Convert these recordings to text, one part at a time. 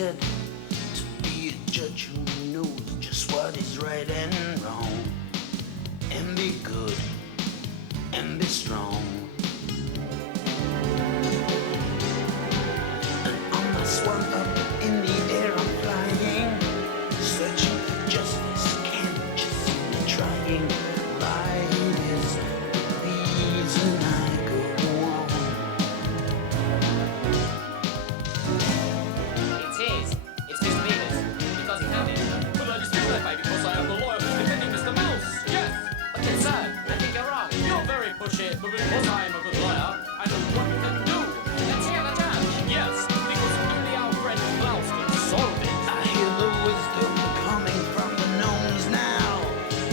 wanted to be a judge who knows just what is right and wrong, and be good and be strong. And on my swan up in the air I'm flying, searching for justice, can't just see me trying. Right is the reason I go on. It's Mr. Beavis, because he found it. But I dispute that, baby, because I am the lawyer who's defending Mr. Mouse. Yes. Okay, sir, I think you're wrong. You're very pushy, but because I am a good lawyer, I know what we can do. Let's hear the judge. Yes, because only our friend Klaus can solve it. I hear the wisdom coming from the gnomes now,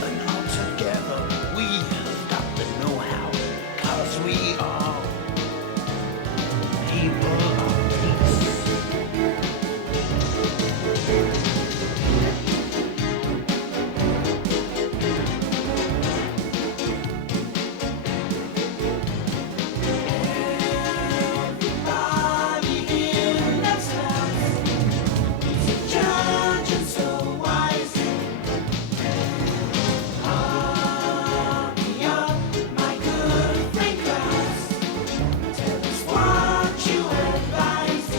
and all together we've got the know-how, 'cause we are people of peace. Everybody in this house is a judge and so wise. Hurry up, my good friend Klaus. Tell us what you advise.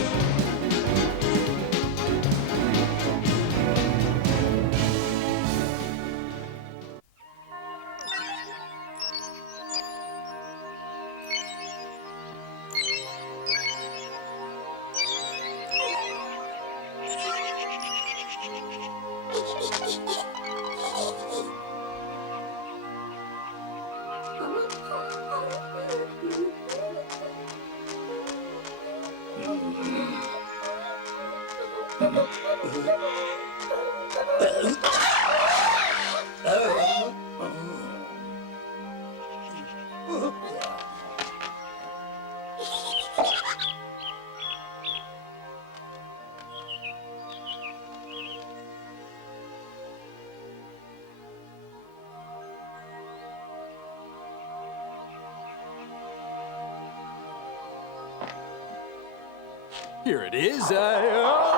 Here it is. Oh,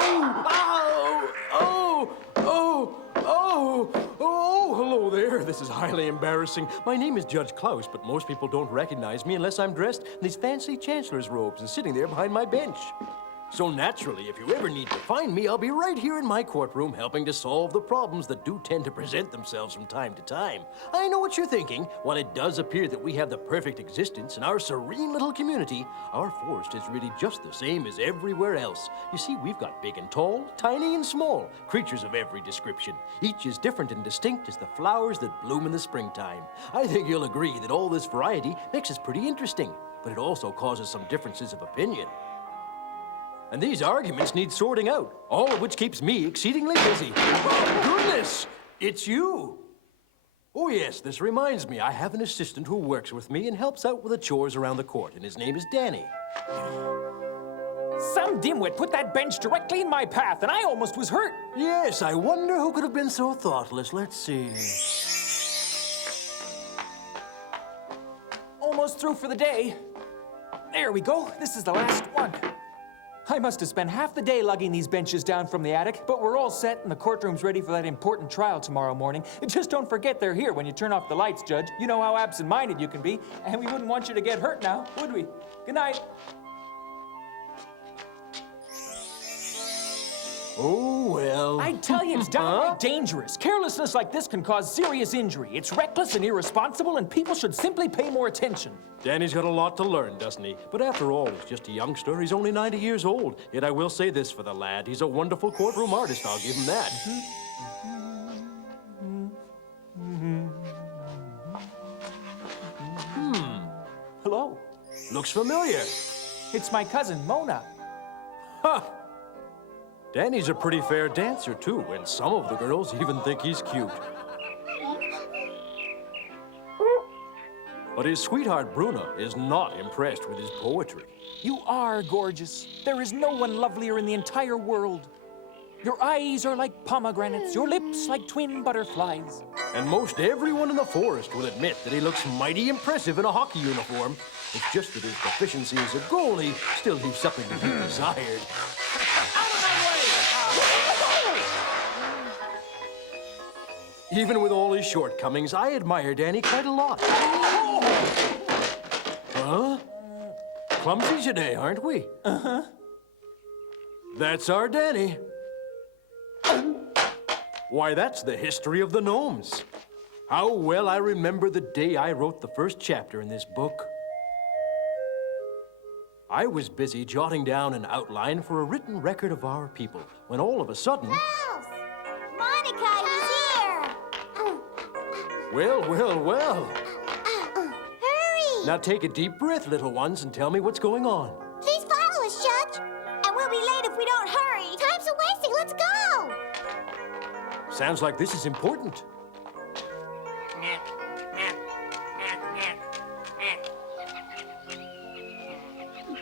hello there. This is highly embarrassing. My name is Judge Klaus, but most people don't recognize me unless I'm dressed in these fancy chancellor's robes and sitting there behind my bench. So naturally, if you ever need to find me, I'll be right here in my courtroom helping to solve the problems that do tend to present themselves from time to time. I know what you're thinking. While it does appear that we have the perfect existence in our serene little community, our forest is really just the same as everywhere else. You see, we've got big and tall, tiny and small, creatures of every description. Each is different and distinct as the flowers that bloom in the springtime. I think you'll agree that all this variety makes us pretty interesting, but it also causes some differences of opinion. And these arguments need sorting out, all of which keeps me exceedingly busy. Oh, goodness! It's you! Oh, yes, this reminds me. I have an assistant who works with me and helps out with the chores around the court, and his name is Dany. Some dimwit put that bench directly in my path, and I almost was hurt. Yes, I wonder who could have been so thoughtless. Let's see. Almost through for the day. There we go. This is the last one. I must have spent half the day lugging these benches down from the attic, but we're all set and the courtroom's ready for that important trial tomorrow morning. Just don't forget they're here when you turn off the lights, Judge. You know how absent-minded you can be, and we wouldn't want you to get hurt now, would we? Good night. Oh, well. I tell you, it's downright dangerous. Carelessness like this can cause serious injury. It's reckless and irresponsible, and people should simply pay more attention. Danny's got a lot to learn, doesn't he? But after all, he's just a youngster. He's only 90 years old. Yet I will say this for the lad. He's a wonderful courtroom artist. I'll give him that. Hello. Looks familiar. It's my cousin, Mona. Huh. Danny's a pretty fair dancer, too, and some of the girls even think he's cute. But his sweetheart, Bruna, is not impressed with his poetry. You are gorgeous. There is no one lovelier in the entire world. Your eyes are like pomegranates, your lips like twin butterflies. And most everyone in the forest will admit that he looks mighty impressive in a hockey uniform. It's just that his proficiency as a goalie still leaves something to be desired. Out of my way! Even with all his shortcomings, I admire Dany quite a lot. Huh? Clumsy today, aren't we? Uh-huh. That's our Dany. Why, that's the history of the gnomes. How well I remember the day I wrote the first chapter in this book. I was busy jotting down an outline for a written record of our people, when all of a sudden... Klaus! Monica, he's here! Well, well, well. Hurry! Now take a deep breath, little ones, and tell me what's going on. Please follow us, Judge! And we'll be late if we don't hurry! Time's a-wasting, let's go! Sounds like this is important.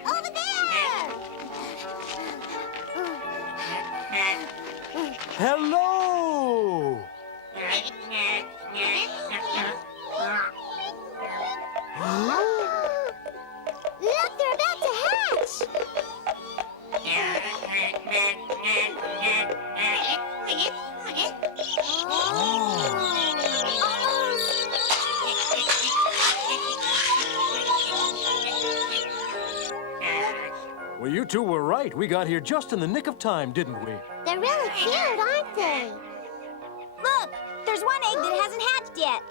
Over there! Hello! Look, they're about to hatch! Well, you two were right. We got here just in the nick of time, didn't we? They're really cute, aren't they? Look, there's one egg that hasn't hatched yet.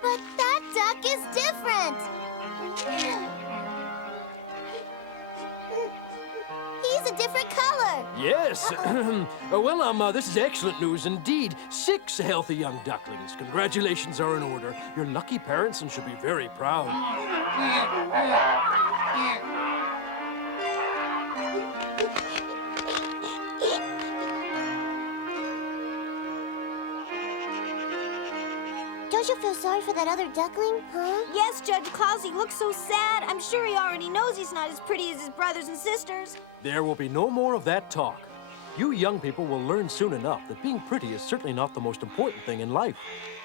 But that duck is different. He's a different color. Yes. Well, this is excellent news indeed. 6 healthy young ducklings. Congratulations are in order. You're lucky parents and should be very proud. Don't you feel sorry for that other duckling, huh? Yes, Judge Klaus, he looks so sad. I'm sure he already knows he's not as pretty as his brothers and sisters. There will be no more of that talk. You young people will learn soon enough that being pretty is certainly not the most important thing in life.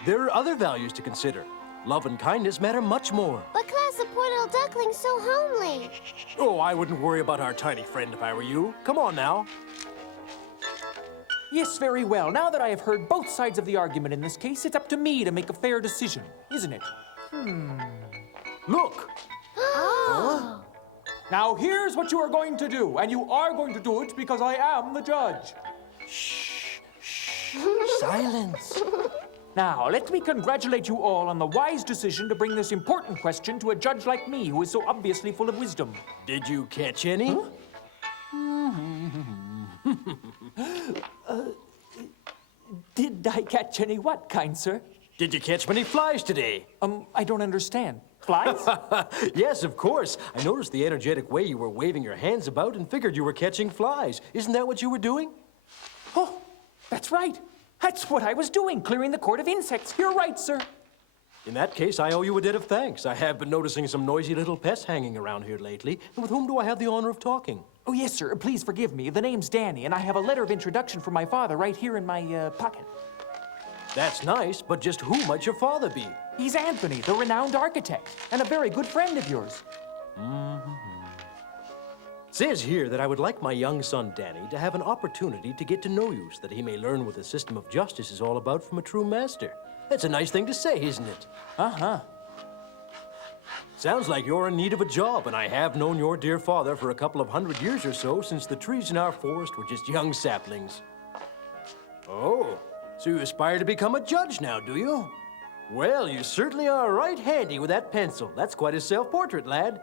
There are other values to consider. Love and kindness matter much more. But Klaus, the poor little duckling's so homely. Oh, I wouldn't worry about our tiny friend if I were you. Come on now. Yes, very well. Now that I have heard both sides of the argument in this case, it's up to me to make a fair decision, isn't it? Look. Oh. Now here's what you are going to do, and you are going to do it because I am the judge. Silence. Now, let me congratulate you all on the wise decision to bring this important question to a judge like me, who is so obviously full of wisdom. Did you catch any? Did I catch any what, kind sir? Did you catch many flies today? I don't understand. Flies? Yes, of course. I noticed the energetic way you were waving your hands about and figured you were catching flies. Isn't that what you were doing? Oh, that's right. That's what I was doing, clearing the court of insects. You're right, sir. In that case, I owe you a debt of thanks. I have been noticing some noisy little pests hanging around here lately. And with whom do I have the honor of talking? Oh, yes, sir. Please forgive me. The name's Dany, and I have a letter of introduction from my father right here in my pocket. That's nice, but just who might your father be? He's Anthony, the renowned architect, and a very good friend of yours. Says here that I would like my young son, Dany, to have an opportunity to get to know you so that he may learn what the system of justice is all about from a true master. That's a nice thing to say, isn't it? Uh-huh. Sounds like you're in need of a job, and I have known your dear father for a couple of 100 years or so since the trees in our forest were just young saplings. Oh, so you aspire to become a judge now, do you? Well, you certainly are right handy with that pencil. That's quite a self-portrait, lad.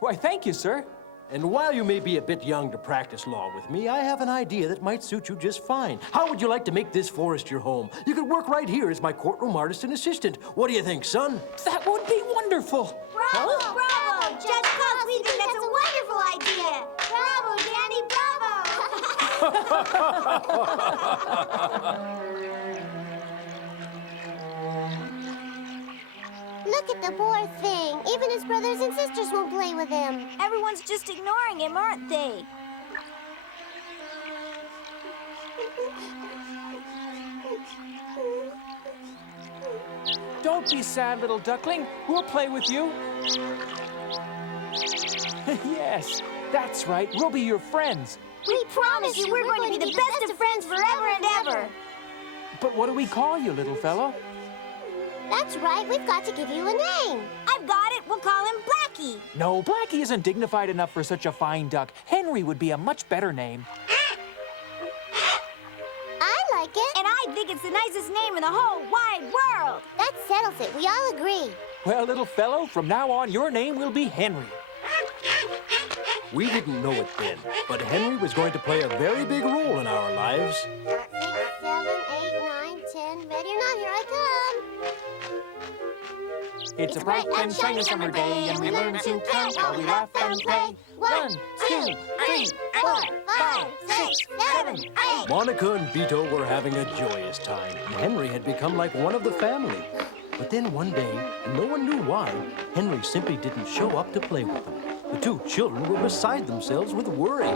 Why, thank you, sir. And while you may be a bit young to practice law with me, I have an idea that might suit you just fine. How would you like to make this forest your home? You could work right here as my courtroom artist and assistant. What do you think, son? That would be wonderful. Bravo! Bravo! Judge Klaus, we think that's a wonderful idea! Bravo, Dany, bravo! Look at the poor thing. Even his brothers and sisters won't play with him. Everyone's just ignoring him, aren't they? Don't be sad, little duckling. We'll play with you. Yes, that's right. We'll be your friends. We promise you we're going to be the best of friends forever and ever. But what do we call you, little fellow? That's right, we've got to give you a name. I've got it. We'll call him Blackie. No, Blackie isn't dignified enough for such a fine duck. Henry would be a much better name. I like it. And I think it's the nicest name in the whole wide world. That settles it. We all agree. Well, little fellow, from now on, your name will be Henry. We didn't know it then, but Henry was going to play a very big role in our lives. 6, 7, 8, 9, 10. Ready or not, here I come. It's a bright and shiny summer day, and we learn to count while we laugh and play. 1, 2, 3, 4, 5, 6, 7, 8. Monica and Vito were having a joyous time, and Henry had become like one of the family. But then one day, and no one knew why, Henry simply didn't show up to play with them. The two children were beside themselves with worry.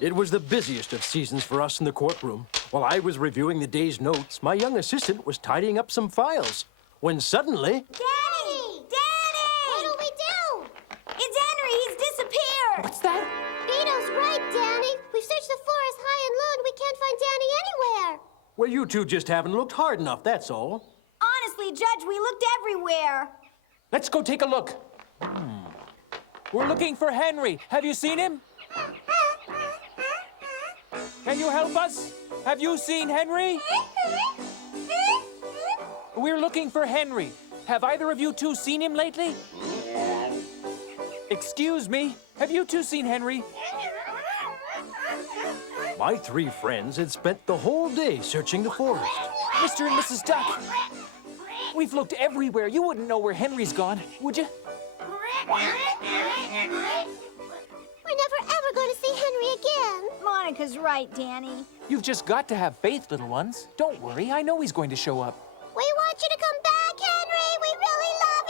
It was the busiest of seasons for us in the courtroom. While I was reviewing the day's notes, my young assistant was tidying up some files, when suddenly... Dany! Dany! What'll we do? It's Henry. He's disappeared. What's that? Vito's right, Dany. We've searched the forest high and low, and we can't find Dany anywhere. Well, you two just haven't looked hard enough, that's all. Honestly, Judge, we looked everywhere. Let's go take a look. We're looking for Henry. Have you seen him? Can you help us? Have you seen Henry? We're looking for Henry. Have either of you two seen him lately? Excuse me. Have you two seen Henry? My three friends had spent the whole day searching the forest. Mr. and Mrs. Duck. We've looked everywhere. You wouldn't know where Henry's gone, would you? We're never ever going to see Henry again. Monica's right, Dany. You've just got to have faith, little ones. Don't worry. I know he's going to show up. We want you to come back, Henry. We really love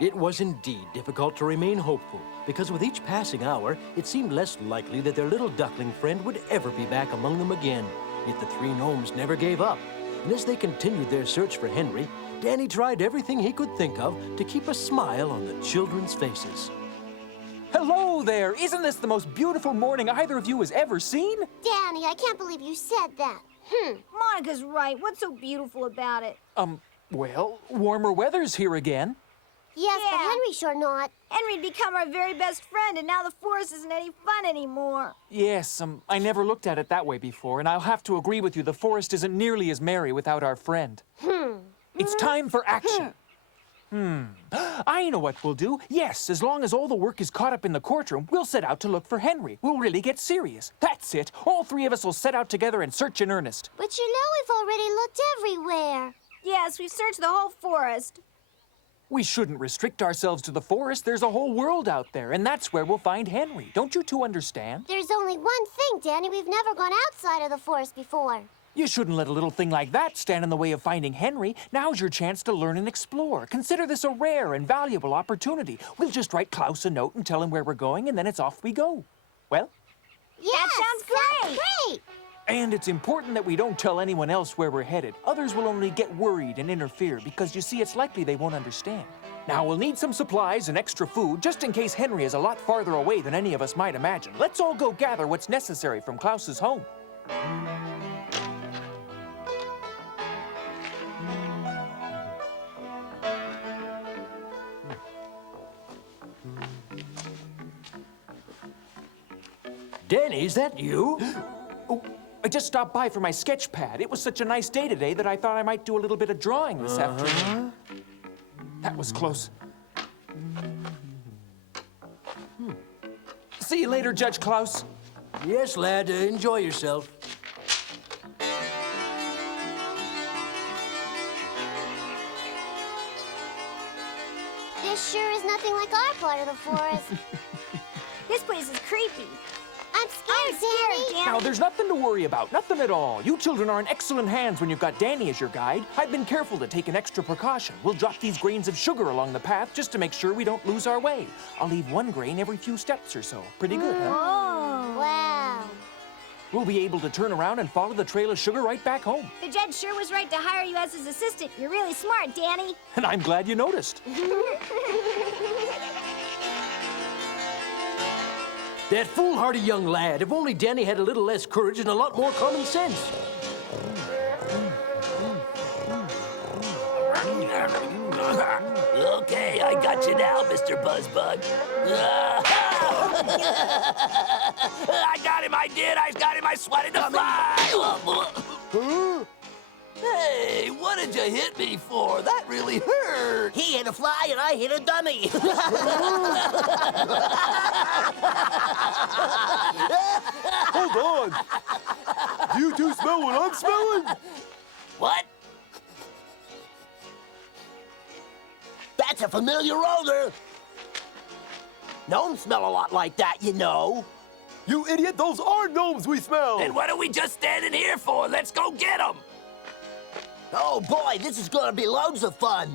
you. It was indeed difficult to remain hopeful, because with each passing hour, it seemed less likely that their little duckling friend would ever be back among them again. Yet the three gnomes never gave up. And as they continued their search for Henry, Dany tried everything he could think of to keep a smile on the children's faces. Hello there! Isn't this the most beautiful morning either of you has ever seen? Dany, I can't believe you said that. Monica's right. What's so beautiful about it? Well, warmer weather's here again. Yes, but Yeah. Henry sure not. Henry'd become our very best friend, and now the forest isn't any fun anymore. Yes, I never looked at it that way before, and I'll have to agree with you, the forest isn't nearly as merry without our friend. It's time for action. I know what we'll do. Yes, as long as all the work is caught up in the courtroom, we'll set out to look for Henry. We'll really get serious. That's it. All three of us will set out together and search in earnest. But you know we've already looked everywhere. Yes, we've searched the whole forest. We shouldn't restrict ourselves to the forest. There's a whole world out there, and that's where we'll find Henry. Don't you two understand? There's only one thing, Dany. We've never gone outside of the forest before. You shouldn't let a little thing like that stand in the way of finding Henry. Now's your chance to learn and explore. Consider this a rare and valuable opportunity. We'll just write Klaus a note and tell him where we're going, and then it's off we go. Well? Yes, sounds great. great. And it's important that we don't tell anyone else where we're headed. Others will only get worried and interfere because, you see, it's likely they won't understand. Now, we'll need some supplies and extra food just in case Henry is a lot farther away than any of us might imagine. Let's all go gather what's necessary from Klaus's home. Dany, is that you? Oh, I just stopped by for my sketch pad. It was such a nice day today that I thought I might do a little bit of drawing this afternoon. That was close. See you later, Judge Klaus. Yes, lad. Enjoy yourself. This sure is nothing like our part of the forest. This place is creepy. I'm scared, Dany. Now, there's nothing to worry about, nothing at all. You children are in excellent hands when you've got Dany as your guide. I've been careful to take an extra precaution. We'll drop these grains of sugar along the path just to make sure we don't lose our way. I'll leave one grain every few steps or so. Pretty good, huh? Oh. Wow. We'll be able to turn around and follow the trail of sugar right back home. The judge sure was right to hire you as his assistant. You're really smart, Dany. And I'm glad you noticed. That foolhardy young lad. If only Dany had a little less courage and a lot more common sense. Okay, I got you now, Mr. Buzzbug. I got him, I did. I got him, I swatted to fly. Hey, what did you hit me for? That really hurt. He hit a fly and I hit a dummy. Hold on. Do you two smell what I'm smelling? What? That's a familiar odor. Gnomes smell a lot like that, you know. You idiot, those are gnomes we smell. Then what are we just standing here for? Let's go get them. Oh boy, this is gonna be loads of fun.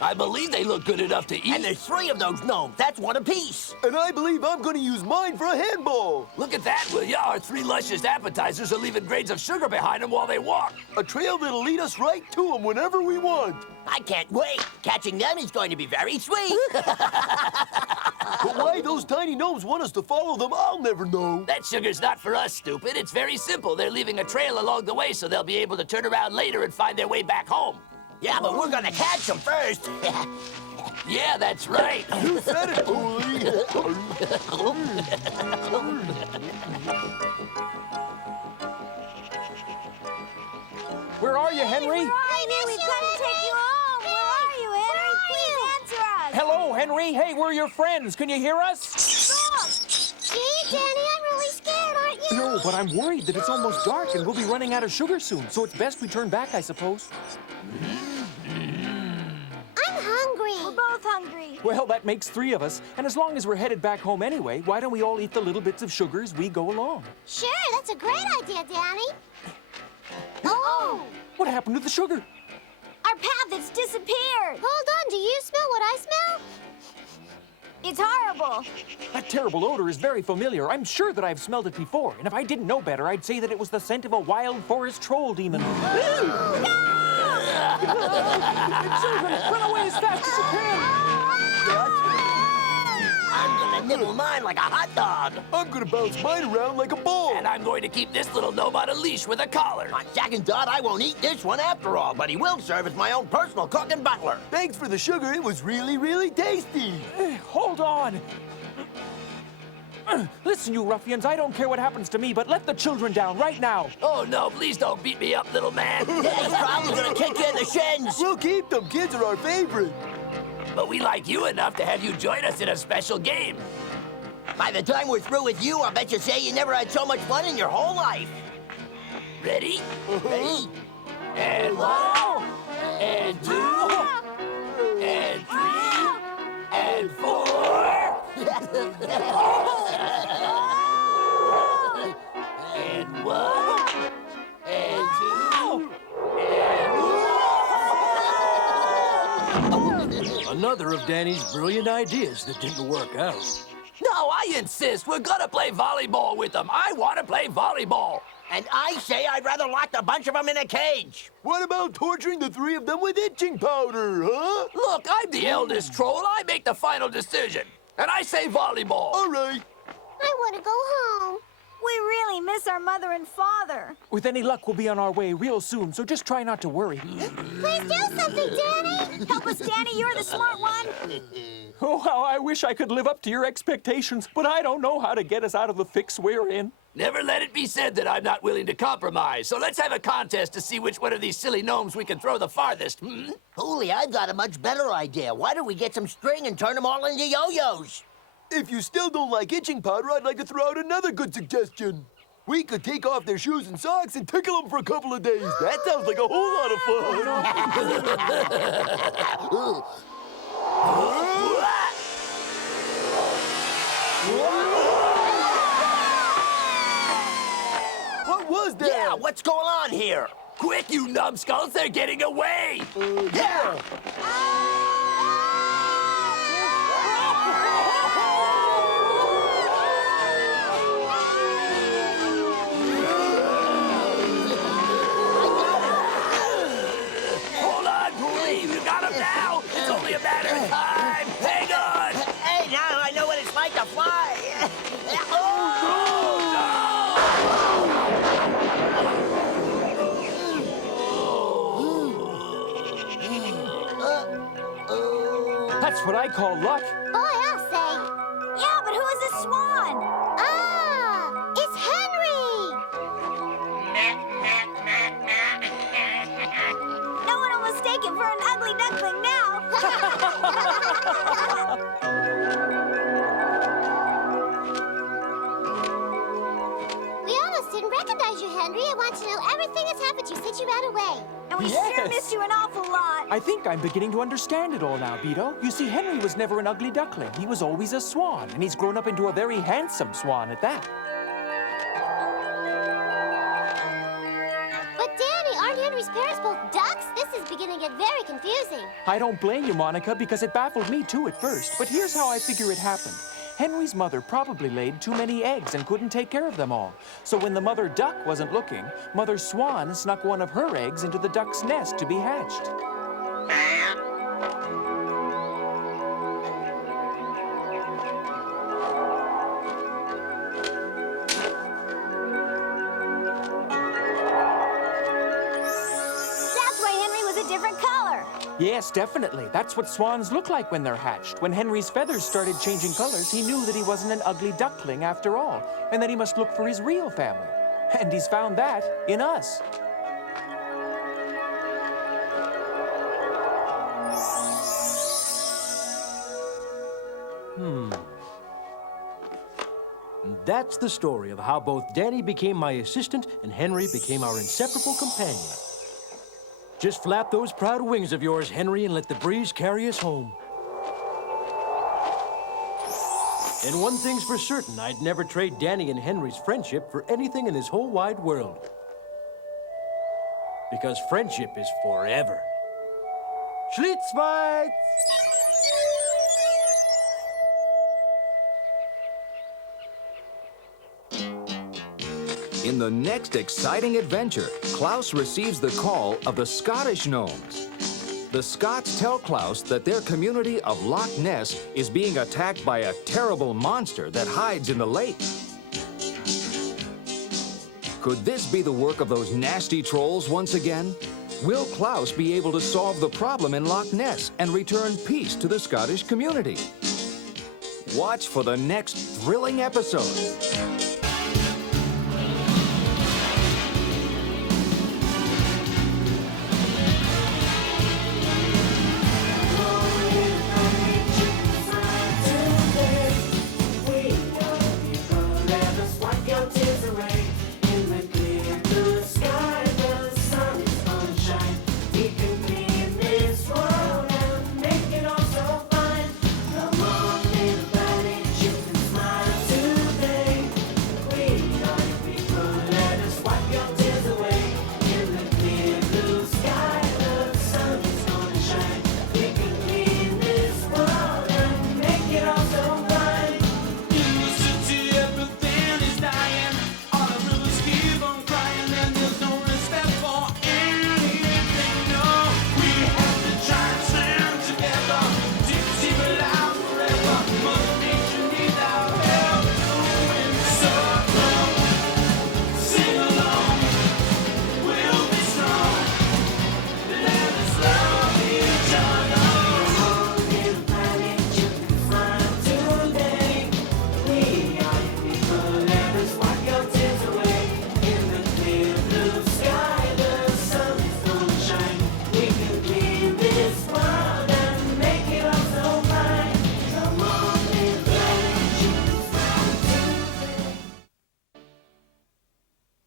I believe they look good enough to eat. And there's 3 of those gnomes. That's one apiece. And I believe I'm gonna use mine for a handball. Look at that, will ya? Our 3 luscious appetizers are leaving grains of sugar behind them while they walk. A trail that'll lead us right to them whenever we want. I can't wait. Catching them is going to be very sweet. But why those tiny gnomes want us to follow them, I'll never know. That sugar's not for us, stupid. It's very simple. They're leaving a trail along the way so they'll be able to turn around later and find their way back home. Yeah, but we're gonna catch them first. Yeah, that's right. You said it, bully. Where are you, Henry? Where are you? We've come to take you home. Where are you, Henry? Please answer us. Hello, Henry. Hey, we're your friends. Can you hear us? Look. Gee, Dany, I'm really scared, aren't you? No, but I'm worried that it's almost dark and we'll be running out of sugar soon. So it's best we turn back, I suppose. I'm hungry. We're both hungry. Well, that makes 3 of us. And as long as we're headed back home anyway, why don't we all eat the little bits of sugar as we go along? Sure, that's a great idea, Dany. Oh! What happened to the sugar? Our path has disappeared. Hold on, do you smell what I smell? It's horrible. That terrible odor is very familiar. I'm sure that I've smelled it before. And if I didn't know better, I'd say that it was the scent of a wild forest troll demon. Children, run away as fast as you can! I'm gonna nibble mine like a hot dog. I'm gonna bounce mine around like a ball. And I'm going to keep this little gnome on a leash with a collar. On second thought, I won't eat this one after all, but he will serve as my own personal cook and butler. Thanks for the sugar. It was really, really tasty. Hold on. Listen, you ruffians, I don't care what happens to me, but let the children down right now. Oh, no, please don't beat me up, little man. Yeah, he's probably gonna kick you in the shins. We'll keep them. Kids are our favorite. But we like you enough to have you join us in a special game. By the time we're through with you, I'll bet you say you never had so much fun in your whole life. Ready? Ready? And 1, and 2, and 3, and 4. And 1, and 2, Another of Dany's brilliant ideas that didn't work out. No, I insist. We're gonna play volleyball with them. I want to play volleyball. And I say I'd rather lock a bunch of them in a cage. What about torturing the 3 of them with itching powder, huh? Look, I'm the eldest troll. I make the final decision. And I say volleyball. All right. I want to go home. We really miss our mother and father. With any luck, we'll be on our way real soon, so just try not to worry. Please do something, Dany. Help us, Dany. You're the smart one. Oh, how I wish I could live up to your expectations, but I don't know how to get us out of the fix we're in. Never let it be said that I'm not willing to compromise. So let's have a contest to see which one of these silly gnomes we can throw the farthest. Holy, I've got a much better idea. Why don't we get some string and turn them all into yo-yos? If you still don't like itching powder, I'd like to throw out another good suggestion. We could take off their shoes and socks and tickle them for a couple of days. That sounds like a whole lot of fun. What was that? Yeah, what's going on here? Quick, you numbskulls, they're getting away! Yeah! Hold on, Poolie, you got him now! It's only a matter of time! Hang on! Hey, now I know what it's like to fly. That's what I call luck. Boy, I'll say. Yeah, but who is this swan? Ah, it's Henry. No one will mistake him for an ugly duckling now. We almost didn't recognize you, Henry. I want to know everything that's happened to you since you ran away. And we sure missed you an awful lot. I think I'm beginning to understand it all now, Beto. You see, Henry was never an ugly duckling. He was always a swan, and he's grown up into a very handsome swan at that. But Danny, aren't Henry's parents both ducks? This is beginning to get very confusing. I don't blame you, Monica, because it baffled me too at first. But here's how I figure it happened. Henry's mother probably laid too many eggs and couldn't take care of them all. So when the mother duck wasn't looking, Mother Swan snuck one of her eggs into the duck's nest to be hatched. That's why Henry was a different color. Yes, definitely. That's what swans look like when they're hatched. When Henry's feathers started changing colors, he knew that he wasn't an ugly duckling after all, and that he must look for his real family. And he's found that in us. And that's the story of how both Dany became my assistant and Henry became our inseparable companion. Just flap those proud wings of yours, Henry, and let the breeze carry us home. And one thing's for certain, I'd never trade Dany and Henry's friendship for anything in this whole wide world. Because friendship is forever. Schlitzweit! In the next exciting adventure, Klaus receives the call of the Scottish gnomes. The Scots tell Klaus that their community of Loch Ness is being attacked by a terrible monster that hides in the lake. Could this be the work of those nasty trolls once again? Will Klaus be able to solve the problem in Loch Ness and return peace to the Scottish community? Watch for the next thrilling episode.